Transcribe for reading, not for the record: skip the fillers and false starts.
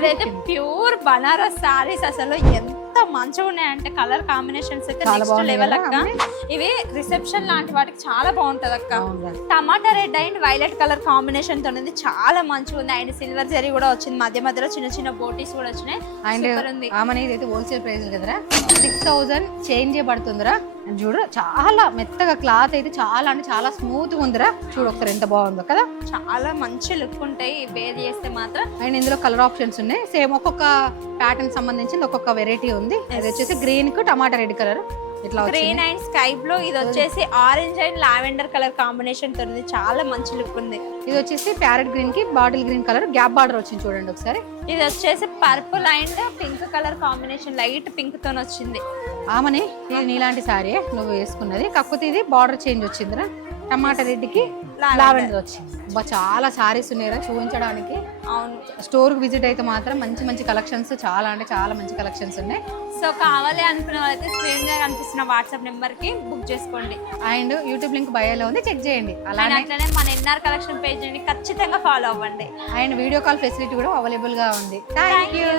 ఇదైతే ప్యూర్ బనారస్ సారీస్ అసలు ఎంత మంచిగా ఉన్నాయంటే కలర్ కాంబినేషన్స్ అయితే నెక్స్ట్ లెవెల్ అక్క. ఇవి రిసెప్షన్ లాంటి వాటికి చాలా బాగుంటది అక్క. టమాటా red and violet colour combination తో ఉంది, చాలా మంచిగా ఉంది. అండ్ సిల్వర్ జరీ కూడా వచ్చింది, మధ్య మధ్యలో చిన్న చిన్న బోటీస్ కూడా వచ్చినాయి. అండ్ ఆమె ఇదైతే హోల్సేల్ ప్రైస్ కదరా, 6000 చేంజ్ పడుతుందిరా. చూడు చాలా మెత్తగా క్లాత్ అయితే చాలా అంటే చాలా స్మూత్ గా ఉందిరా. చూడు ఒకసారి ఎంత బాగుందో కదా, చాలా మంచి లుక్ ఉంటాయి వేర్ చేస్తే మాత్రం. అండ్ ఇందులో కలర్ ఆప్షన్స్ ఉన్నాయి, సేమ్ ఒక్కొక్క ప్యాటర్న్ సంబంధించి ఒక్కొక్క వెరైటీ ఉంది. ఇది వచ్చేసి గ్రీన్ కు టమాటా రెడ్ కలర్, ఇట్లా గ్రీన్ అండ్ స్కై బ్లూ. ఇది వచ్చేసి orange and lavender colour combination తో ఉంది, చాలా మంచి లుక్ ఉంది. ఇది వచ్చేసి ప్యారెట్ గ్రీన్ కి bottle green colour gap border వచ్చింది చూడండి ఒకసారి. ఇది వచ్చేసి purple and pink colour combination, light pink తో వచ్చింది. ఆమెని ఇది నీలాంటి సారీ నువ్వు వేసుకున్నది, కాకపోతే ఇది బార్డర్ చేంజ్ వచ్చిందిరా, టమాటా రెడ్ కి లావెండర్ వచ్చింది. చాలా సారీస్ ఉన్నాయిరా చూపించడానికి. అవును, స్టోర్ కి విజిట్ అయితే మాత్రం మంచి మంచి కలెక్షన్స్, చాలా అంటే చాలా మంచి కలెక్షన్స్ ఉన్నాయి. సో కావాలి అనుకున్న వాళ్ళైతే స్క్రీన్ మీద కనిపిస్తున్న వాట్సాప్ నెంబర్ కి బుక్ చేసుకోండి. అండ్ యూట్యూబ్ లింక్ బయోలో ఉంది, చెక్ చేయండి. అలానే అట్లనే మన ఎన్ఆర్ కలెక్షన్ పేజ్ ని ఖచ్చితంగా ఫాలో అవ్వండి. అండ్ వీడియో కాల్ ఫెసిలిటీ కూడా అవైలబుల్ గా ఉంది. Thank you.